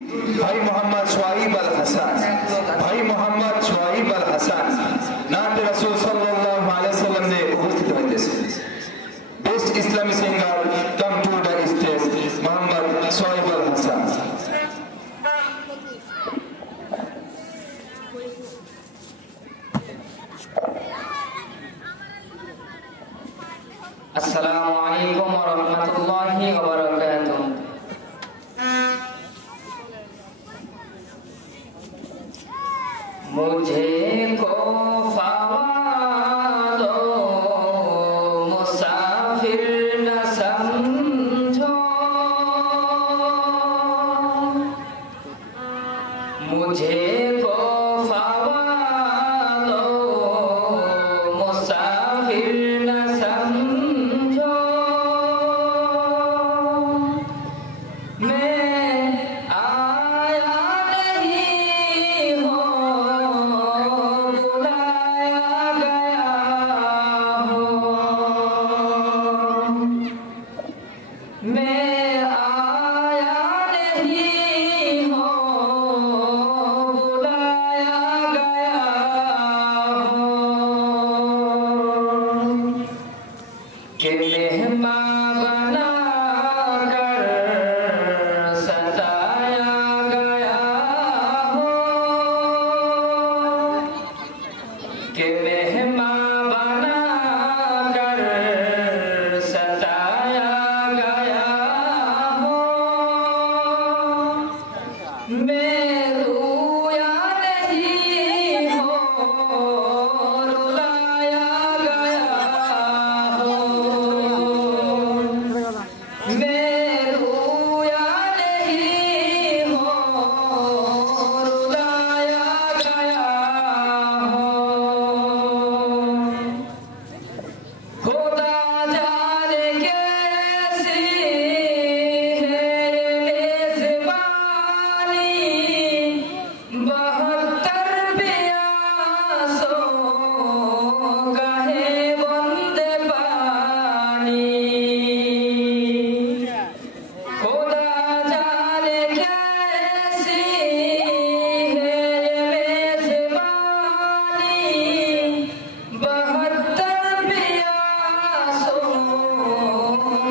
भाई मोहम्मद शुआइब अल हसन, भाई मोहम्मद शुआइब अल हसन नाते रसूल सल्लल्लाहु अलैहि वसल्लम ने उपस्थित হইতেছে। बेस्ट इस्लामी singer come to the stage Mohammad Shuaib Al Hasan. अस्सलामु अलैकुम व रहमतुल्लाहि व बरकातुहू। मुझे को फवादो मुसाफिर न समझो, मुझे को फवादो मुसाफिर न समझो। कि मेहमान बना कर सताया गया हो, कि मेहमान बना कर सताया गया हो। मैं रोया नहीं हो, रुलाया गया हो। मैं रोया नहीं हो, रुलाया गया हो। खुदा जाने कैसी है मेज़बानी, 72 प्यासों का है बूंदे पानी। खुदा जाने कैसी है मेज़बानी, 72 प्यासों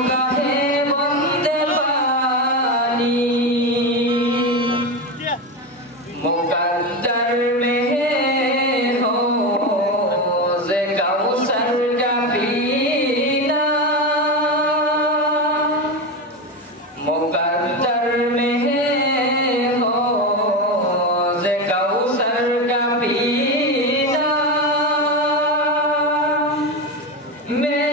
का है बूंदे पानी। मुकद्दर में हो ज़े कौसर का पीना, मुकद्दर में हो ज़े कौसर का पीना। मैं